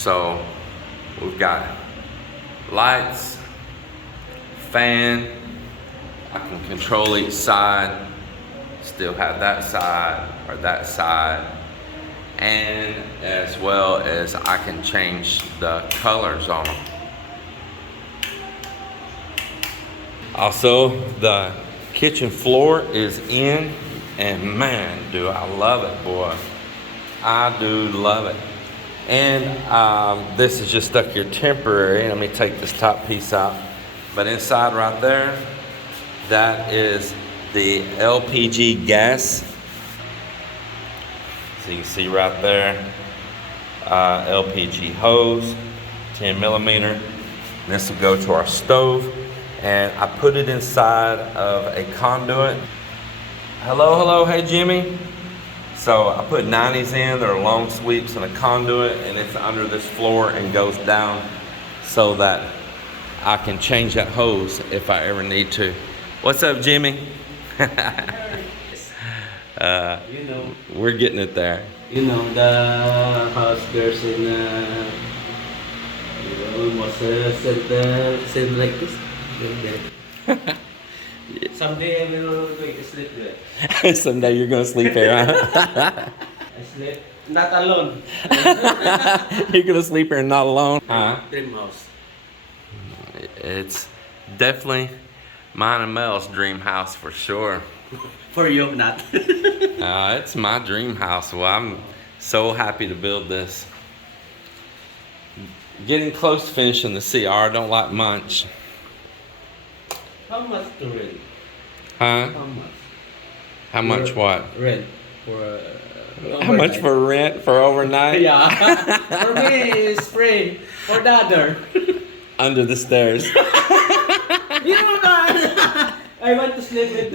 So we've got lights, fan, I can control each side, still have that side or that side, and as well as I can change the colors on them. Also, the kitchen floor is in, and man, do I love it, boy. I do love it. And this is just stuck here temporary. Let me take this top piece out. But inside right there, that is the LPG gas. So you can see right there, LPG hose, 10 millimeter. This will go to our stove. And I put it inside of a conduit. Hello, hey Jimmy. So I put 90s in, they're long sweeps in a conduit, and it's under this floor and goes down so that I can change that hose if I ever need to. What's up, Jimmy? We're getting it there. You know, the house girls in almost said like this. Someday I will going to sleep there. Someday you're going to sleep here, huh? I sleep not alone. You're going to sleep here not alone? Dream house. It's definitely mine and Mel's dream house for sure. For you, not. It's my dream house. Well, I'm so happy to build this. Getting close to finishing the CR. Don't like much. How much to rent? Huh? How much? How much what? Rent for how much for rent for overnight? Yeah. For me, it's free. For the other. Under the stairs. You know what? I want to sleep with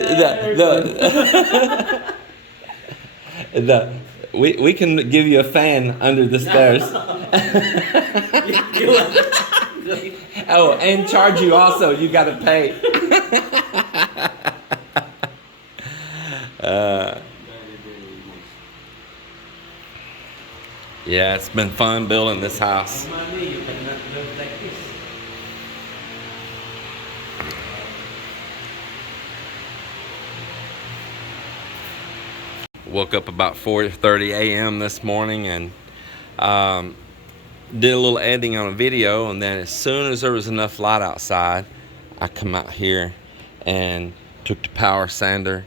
we can give you a fan under the stairs. Oh, and charge you also. You got to pay. Yeah, it's been fun building this house. Woke up about 4:30 a.m. this morning and did a little editing on a video, and then as soon as there was enough light outside, I come out here and took the power sander,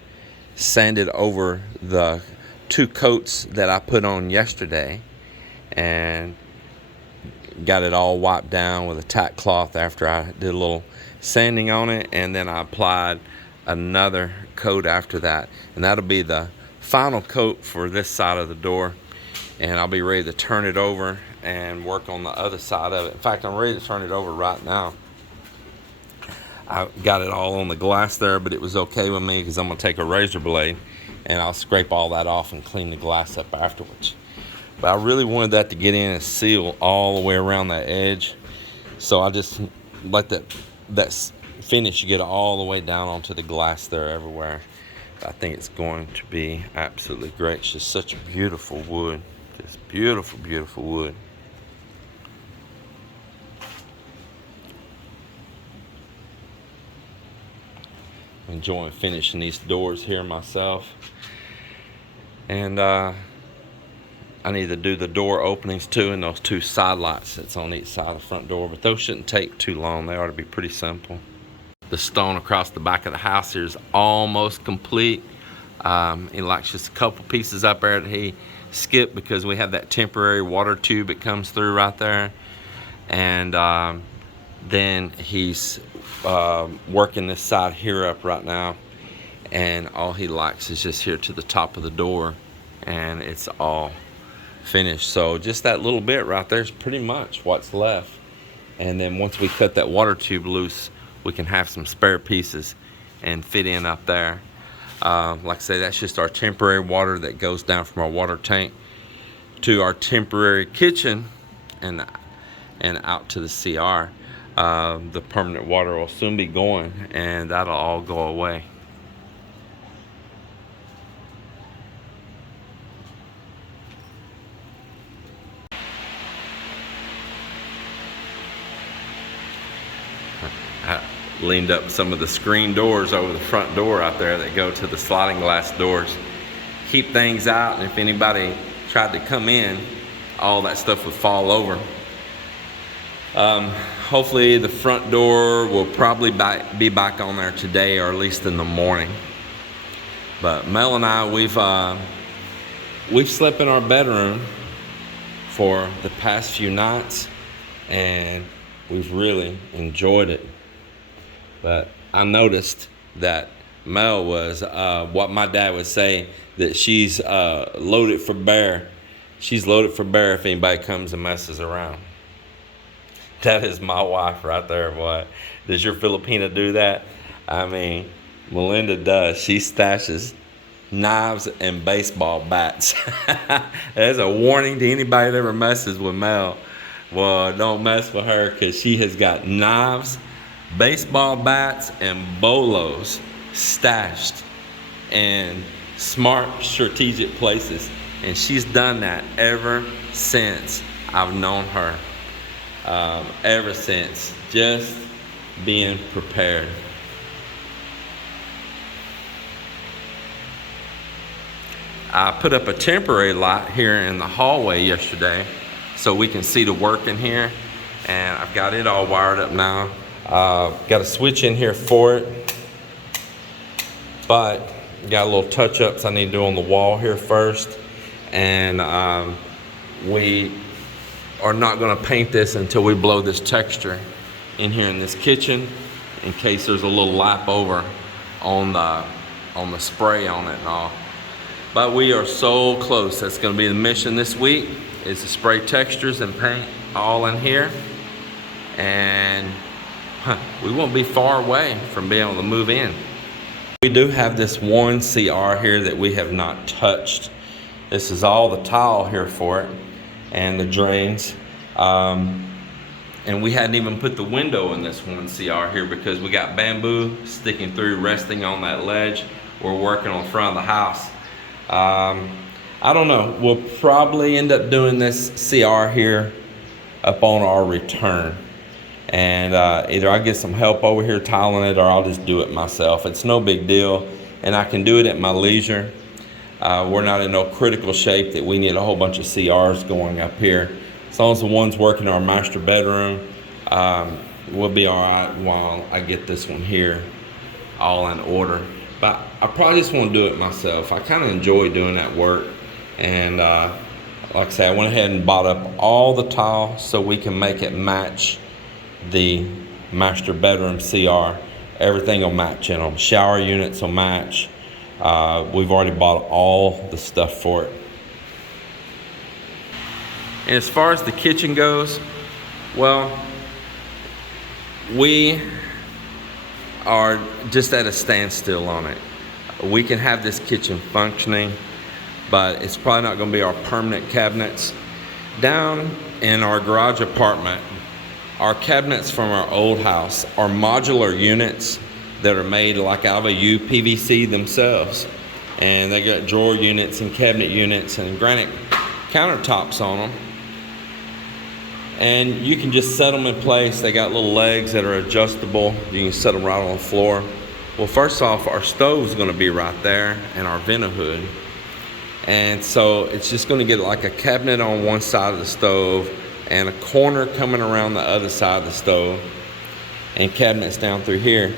sanded over the 2 coats that I put on yesterday, and got it all wiped down with a tack cloth after I did a little sanding on it, and then I applied another coat after that, and that'll be the final coat for this side of the door, and I'll be ready to turn it over and work on the other side of it. In fact, I'm ready to turn it over right now. I got it all on the glass there, but it was okay with me because I'm gonna take a razor blade and I'll scrape all that off and clean the glass up afterwards. But I really wanted that to get in and seal all the way around that edge, so I just let that finish get all the way down onto the glass there everywhere. I think it's going to be absolutely great. It's just such a beautiful wood. Just beautiful, beautiful wood. I'm enjoying finishing these doors here myself. And I need to do the door openings too, and those 2 side lights that's on each side of the front door. But those shouldn't take too long. They ought to be pretty simple. The stone across the back of the house here is almost complete. He likes just a couple pieces up there that he skipped because we have that temporary water tube that comes through right there. And then he's working this side here up right now. And all he likes is just here to the top of the door. And it's all finished. So just that little bit right there is pretty much what's left. And then once we cut that water tube loose, we can have some spare pieces and fit in up there. Like I say, that's just our temporary water that goes down from our water tank to our temporary kitchen and out to the CR. The permanent water will soon be going, and that'll all go away. I leaned up some of the screen doors over the front door out there that go to the sliding glass doors. Keep things out, and if anybody tried to come in, all that stuff would fall over. Hopefully the front door will probably be back on there today, or at least in the morning. But Mel and I, we've slept in our bedroom for the past few nights, and we've really enjoyed it. But I noticed that Mel was what my dad would say, that she's loaded for bear. She's loaded for bear if anybody comes and messes around. That is my wife right there, boy. Does your Filipina do that? I mean, Melinda does. She stashes knives and baseball bats. That's a warning to anybody that ever messes with Mel. Well, don't mess with her, because she has got knives, baseball bats, and bolos stashed in smart, strategic places. And she's done that ever since I've known her. Ever since, just being prepared. I put up a temporary light here in the hallway yesterday so we can see the work in here, and I've got it all wired up now. Got a switch in here for it, but got a little touch-ups I need to do on the wall here first, and we are not going to paint this until we blow this texture in here in this kitchen, in case there's a little lap over on the spray on it and all. But we are so close. That's going to be the mission this week, is to spray textures and paint all in here, and we won't be far away from being able to move in. We do have this one CR here that we have not touched. This is all the tile here for it, and the drains, and we hadn't even put the window in this one CR here because we got bamboo sticking through, resting on that ledge. We're working on the front of the house. I don't know, we'll probably end up doing this CR here up on our return, and either I get some help over here tiling it, or I'll just do it myself. It's no big deal, and I can do it at my leisure. We're not in no critical shape that we need a whole bunch of CRs going up here. As long as the one's working in our master bedroom, we'll be all right while I get this one here all in order. But I probably just want to do it myself. I kind of enjoy doing that work, and like I say, I went ahead and bought up all the tile so we can make it match the master bedroom CR. Everything will match in them. Shower units will match. We've already bought all the stuff for it. And as far as the kitchen goes, well, we are just at a standstill on it. We can have this kitchen functioning, but it's probably not going to be our permanent cabinets. Down in our garage apartment, our cabinets from our old house are modular units that are made like out of a UPVC themselves, and they got drawer units and cabinet units and granite countertops on them, and you can just set them in place. They got little legs that are adjustable. You can set them right on the floor. Well, first off, our stove is going to be right there, and our vent hood, and so it's just going to get like a cabinet on one side of the stove and a corner coming around the other side of the stove, and cabinets down through here.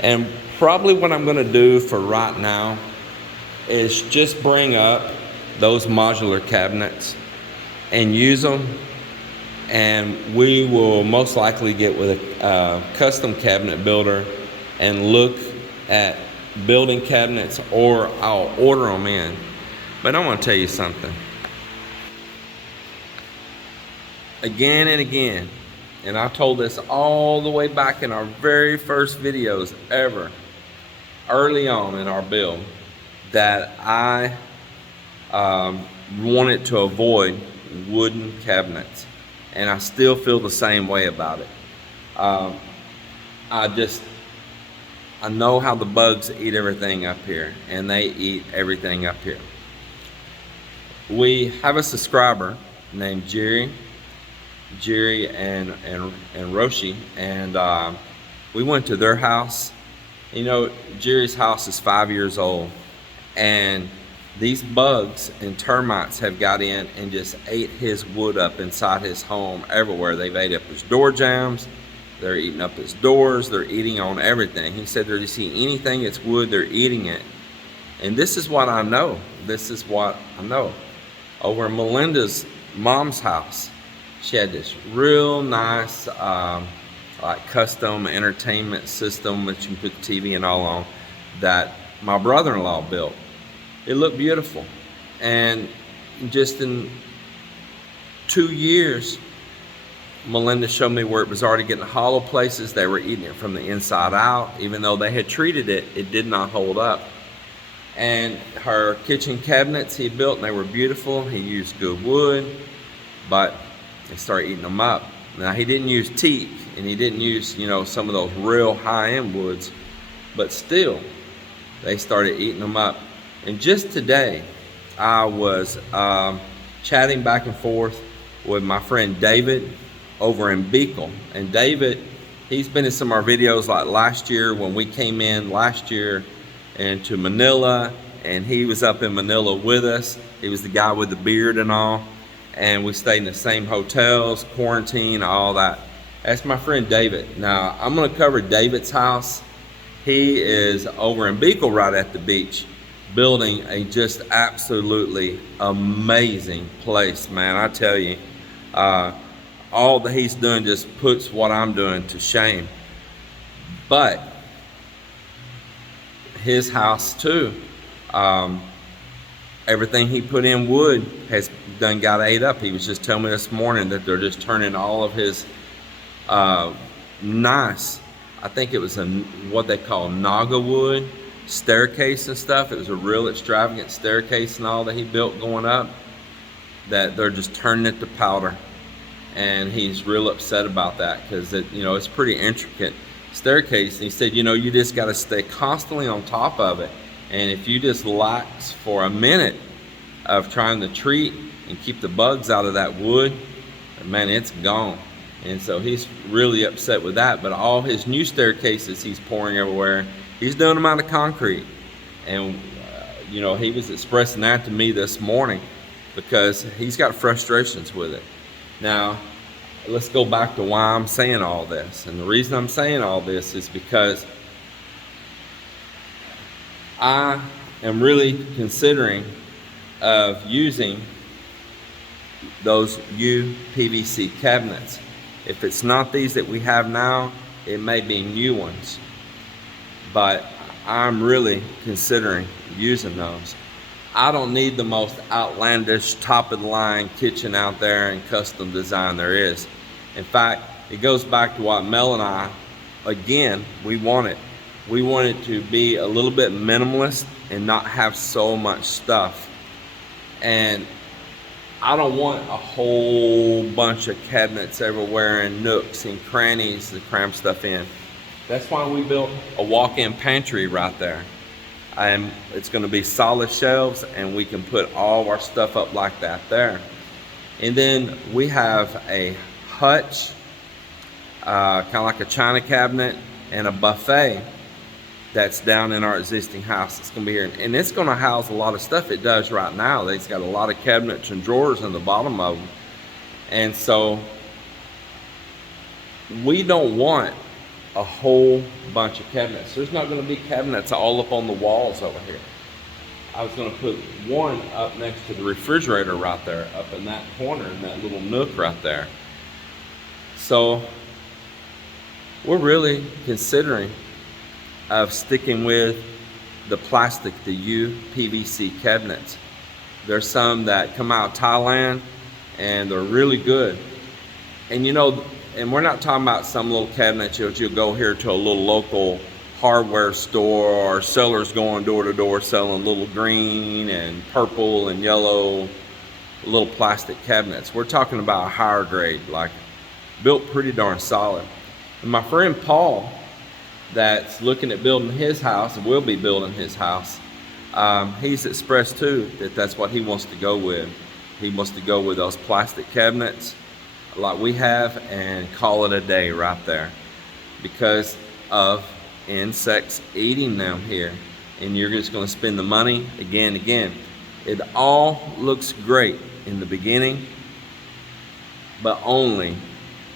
And probably what I'm going to do for right now is just bring up those modular cabinets and use them, and we will most likely get with a custom cabinet builder and look at building cabinets, or I'll order them in. But I want to tell you something. Again and again, and I told this all the way back in our very first videos ever, early on in our build, that I wanted to avoid wooden cabinets, and I still feel the same way about it. I know how the bugs eat everything up here, and they eat everything up here. We have a subscriber named Jerry and Roshi, and we went to their house. You know, Jerry's house is 5 years old, and these bugs and termites have got in and just ate his wood up inside his home everywhere. They've ate up his door jambs, they're eating up his doors, they're eating on everything. He said they're just eating anything that's wood, they're eating it. And this is what I know. This is what I know. Over in Melinda's mom's house, she had this real nice like custom entertainment system that you can put the TV and all on, that my brother-in-law built. It looked beautiful. And just in 2 years, Melinda showed me where it was already getting hollow places. They were eating it from the inside out. Even though they had treated it, it did not hold up. And her kitchen cabinets he built, and they were beautiful. He used good wood, but they started eating them up. Now, he didn't use teak, and he didn't use, you know, some of those real high-end woods, but still, they started eating them up. And just today, I was chatting back and forth with my friend David over in Beacon. And David, he's been in some of our videos like last year when we came in last year into Manila, and he was up in Manila with us. He was the guy with the beard and all. And we stayed in the same hotels, quarantine, all that. That's my friend David. Now, I'm gonna cover David's house. He is over in Beacon right at the beach, building a just absolutely amazing place, man. I tell you, all that he's doing just puts what I'm doing to shame. But his house too, everything he put in wood has done got ate up. He was just telling me this morning that they're just turning all of his nice, I think it was what they call naga wood staircase and stuff. It was a real extravagant staircase and all that he built going up, that they're just turning it to powder. And he's real upset about that because it's pretty intricate staircase. And he said, you just got to stay constantly on top of it. And if you just lax for a minute of trying to treat and keep the bugs out of that wood, man, it's gone. And so he's really upset with that. But all his new staircases he's pouring everywhere, he's doing them out of concrete. And he was expressing that to me this morning because he's got frustrations with it. Now, let's go back to why I'm saying all this. And the reason I'm saying all this is because I am really considering of using those UPVC cabinets. If it's not these that we have now, it may be new ones. But I'm really considering using those. I don't need the most outlandish, top-of-the-line kitchen out there and custom design there is. In fact, it goes back to what Mel and I, again, we want it. We want it to be a little bit minimalist and not have so much stuff. And I don't want a whole bunch of cabinets everywhere and nooks and crannies to cram stuff in. That's why we built a walk-in pantry right there. And it's going to be solid shelves, and we can put all of our stuff up like that there. And then we have a hutch, kind of like a china cabinet, and a buffet that's down in our existing house. It's going to be here, and it's going to house a lot of stuff it does right now. It's got a lot of cabinets and drawers in the bottom of them. And so we don't want a whole bunch of cabinets. There's not going to be cabinets all up on the walls over here. I was going to put one up next to the refrigerator right there, up in that corner, in that little nook right there. So we're really considering of sticking with the plastic, the UPVC cabinets. There's some that come out of Thailand and they're really good. And and we're not talking about some little cabinet you'll go here to a little local hardware store or sellers going door to door selling little green and purple and yellow little plastic cabinets. We're talking about a higher grade, like built pretty darn solid. And my friend Paul, that's looking at building his house and will be building his house, he's expressed too that that's what he wants to go with. He wants to go with those plastic cabinets like we have and call it a day right there. Because of insects eating them here. And you're just going to spend the money again. It all looks great in the beginning, but only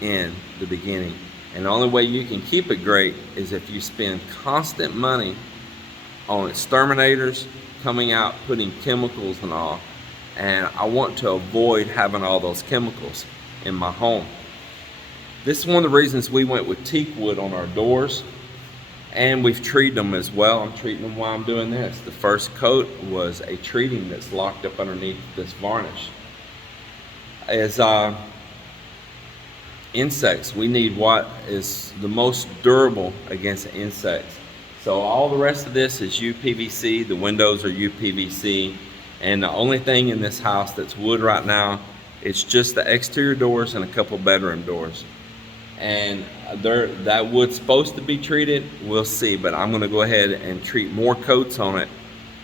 in the beginning. And the only way you can keep it great is if you spend constant money on exterminators coming out, putting chemicals and all. And I want to avoid having all those chemicals in my home. This is one of the reasons we went with teak wood on our doors, and we've treated them as well. I'm treating them while I'm doing this. The first coat was a treating that's locked up underneath this varnish. As insects, we need what is the most durable against insects. So all the rest of this is UPVC. The windows are UPVC, and the only thing in this house that's wood right now, it's just the exterior doors and a couple bedroom doors. And that wood's supposed to be treated. We'll see, but I'm going to go ahead and treat more coats on it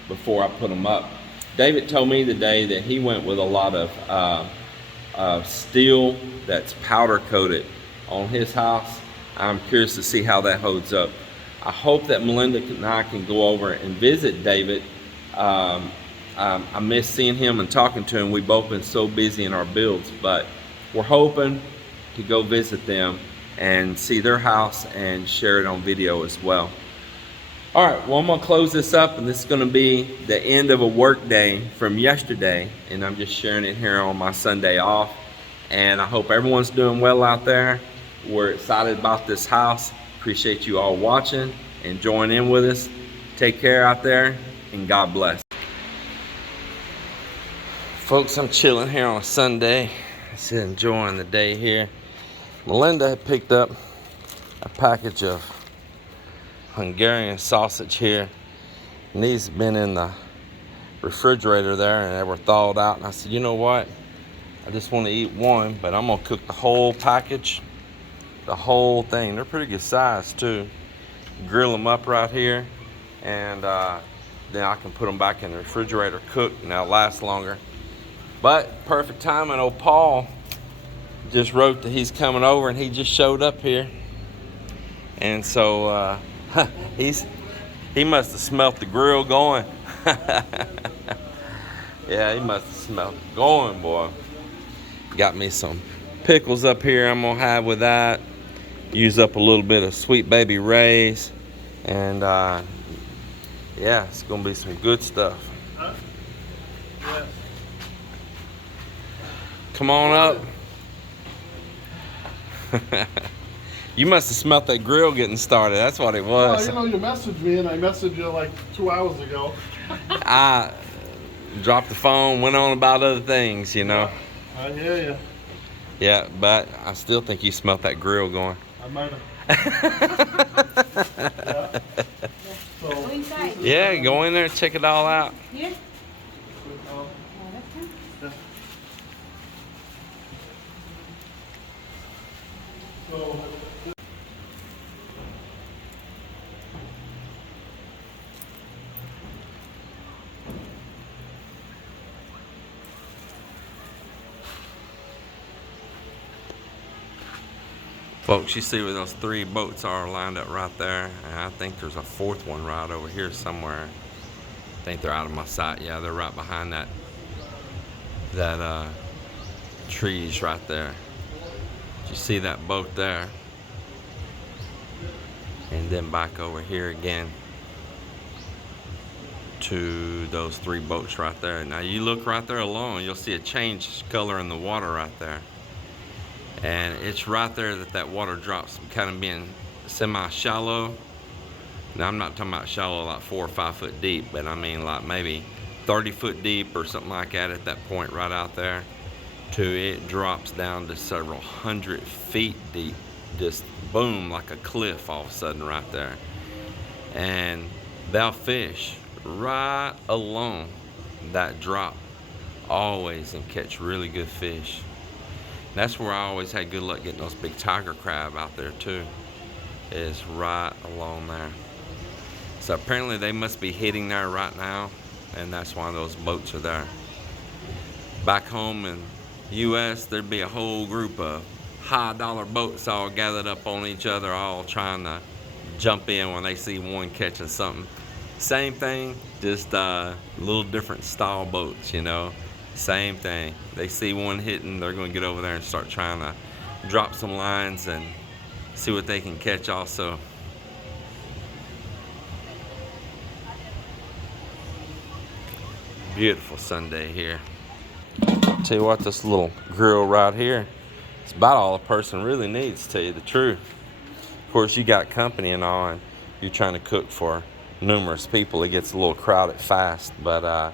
before I put them up. David told me today that he went with a lot of steel that's powder coated on his house. I'm curious to see how that holds up. I hope that Melinda and I can go over and visit David. I miss seeing him and talking to him. We've both been so busy in our builds, but we're hoping to go visit them and see their house and share it on video as well. All right, well, I'm gonna close this up, and this is gonna be the end of a work day from yesterday, and I'm just sharing it here on my Sunday off. And I hope everyone's doing well out there. We're excited about this house. Appreciate you all watching and joining in with us. Take care out there, and God bless. Folks, I'm chilling here on a Sunday. Just enjoying the day here. Melinda had picked up a package of Hungarian sausage here, and these have been in the refrigerator there, and they were thawed out. And I said, you know what? I just want to eat one, but I'm gonna cook the whole package, the whole thing. They're pretty good size too. Grill them up right here, and then I can put them back in the refrigerator, cook, and they'll last longer. But perfect timing. Old Paul just wrote that he's coming over, and he just showed up here, and so he must have smelt the grill going. Yeah, he must have smelt it going, boy. Got me some pickles up here I'm gonna have with that. Use up a little bit of Sweet Baby Ray's, and yeah, it's gonna be some good stuff. Huh? Yeah. Come on up. You must have smelt that grill getting started. That's what it was. Well, you messaged me, and I messaged you like 2 hours ago. I dropped the phone, went on about other things, you know. I hear you. Yeah, but I still think you smelt that grill going. I might have. Yeah. So, Go inside. Yeah, go in there, check it all out. Here? um, yeah. So, Folks, you see where those 3 boats are lined up right there, and I think there's a 4th one right over here somewhere. I think they're out of my sight. Yeah, they're right behind that trees right there. Did you see that boat there? And then back over here again to those 3 boats right there. Now you look right there alone, you'll see a change color in the water right there. And it's right there that water drops, kind of being semi-shallow. Now I'm not talking about shallow like 4 or 5 foot deep, but I mean like maybe 30 foot deep or something like that at that point right out there, to it drops down to several hundred feet deep. Just boom, like a cliff all of a sudden right there. And they'll fish right along that drop always and catch really good fish. That's where I always had good luck getting those big tiger crab out there too, is right along there. So apparently they must be hitting there right now, and that's why those boats are there. Back home in US, there'd be a whole group of high dollar boats all gathered up on each other, all trying to jump in when they see one catching something. Same thing, just a little different style boats, you know. Same thing. They see one hitting, they're going to get over there and start trying to drop some lines and see what they can catch also. Beautiful Sunday here. Tell you what, this little grill right here, it's about all a person really needs, to tell you the truth. Of course, you got company and all, and you're trying to cook for numerous people. It gets a little crowded fast, but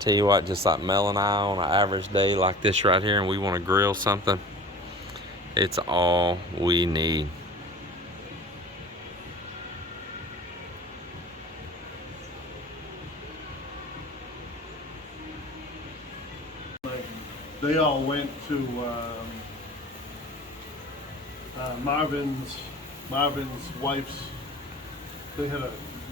tell you what, just like Mel and I on an average day like this right here, and we want to grill something, it's all we need. They all went to Marvin's wife's. They had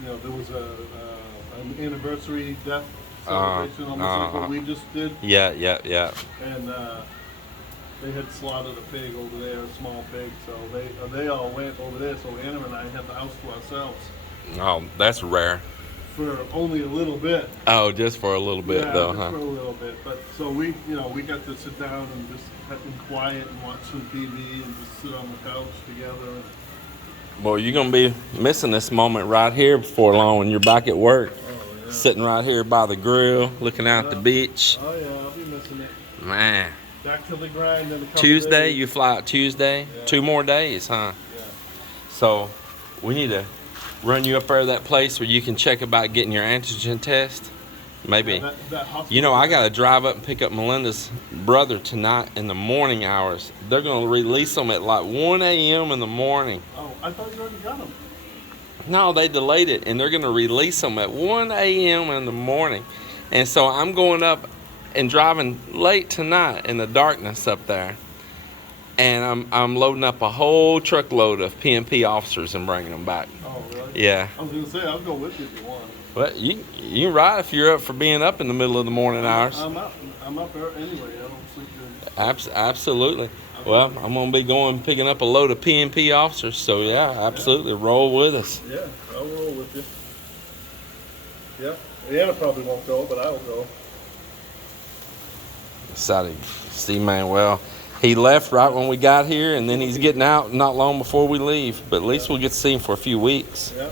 there was an anniversary death celebration, almost like what we just did. Yeah. And they had slaughtered a pig over there, a small pig. So they all went over there. So Anna and I had the house to ourselves. Oh, that's rare. For only a little bit. Oh, just for a little bit, yeah, though, just huh? for a little bit. But so we got to sit down and just have been quiet and watch some TV and just sit on the couch together. Well, you're gonna be missing this moment right here before long when you're back at work, sitting right here by the grill, looking out the beach. Oh yeah, I'll be missing it. Man, Back to the grind in a couple Tuesday, days. you fly out Tuesday. Yeah. 2 more days, huh? Yeah. So we need to run you up there to that place where you can check about getting your antigen test. Maybe. Yeah, that hospital. You know, I got to drive up and pick up Melinda's brother tonight in the morning hours. They're going to release them at like 1 a.m. in the morning. Oh, I thought you already got them. No, they delayed it, and they're going to release them at 1 a.m. in the morning. And so I'm going up and driving late tonight in the darkness up there. And I'm loading up a whole truckload of PNP officers and bringing them back. Oh, really? Yeah. I was going to say, I'll go with you if you want. But you can ride if you're up for being up in the middle of the morning hours. I'm up anyway. I don't sleep in. Absolutely. Well, I'm going to be going picking up a load of PNP officers. So, yeah, absolutely. Roll with us. Yeah, I'll roll with you. Yeah. Anna probably won't go, but I'll go. Decided to see Manuel. He left right when we got here, and then he's getting out not long before we leave. But at least we'll get to see him for a few weeks. Yeah.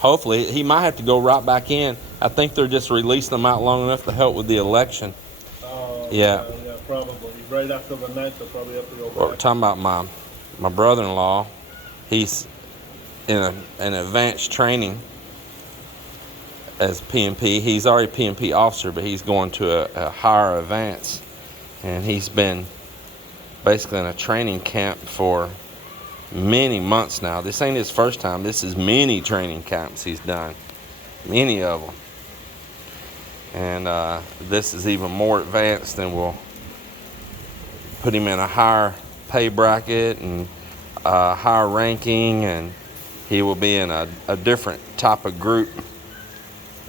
Hopefully. He might have to go right back in. I think they're just releasing them out long enough to help with the election. Yeah, probably. Right after the night, they'll probably have to go back. We're talking about my brother-in-law. He's in an advanced training as PNP. He's already PNP officer, but he's going to a higher advance. And he's been basically in a training camp for many months now. This ain't his first time. This is many training camps he's done. Many of them. And this is even more advanced, and will put him in a higher pay bracket and higher ranking, and he will be in a different type of group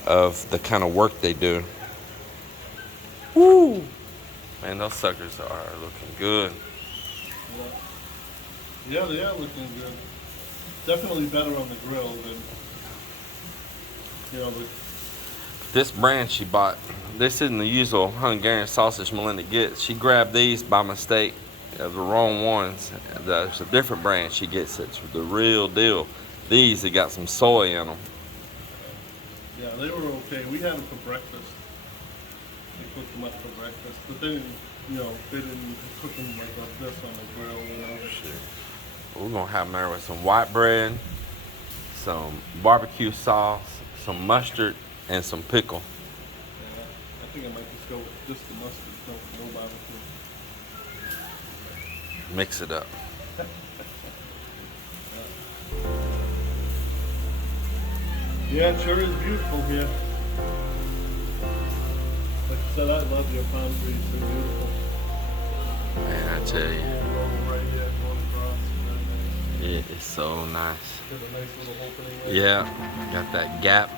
of the kind of work they do. Woo! Man, those suckers are looking good. Yeah, they are looking good. Definitely better on the grill than, This brand she bought, this isn't the usual Hungarian sausage Melinda gets. She grabbed these by mistake, the wrong ones. There's a different brand she gets. It's the real deal. These, they got some soy in them. Yeah, they were okay. We had them for breakfast. We cooked them up for breakfast, but they didn't cook them like this on the grill. Sure. We're gonna have them there with some white bread, some barbecue sauce, some mustard, and some pickle. Yeah, I think I might just go with just the mustard, no barbecue. Mix it up. Yeah, it sure is beautiful here. Like I said, I love your palm trees. They're beautiful. Man, I tell you, Right here, going across. Very nice. it is so nice. Got a nice little opening right Yeah, got that gap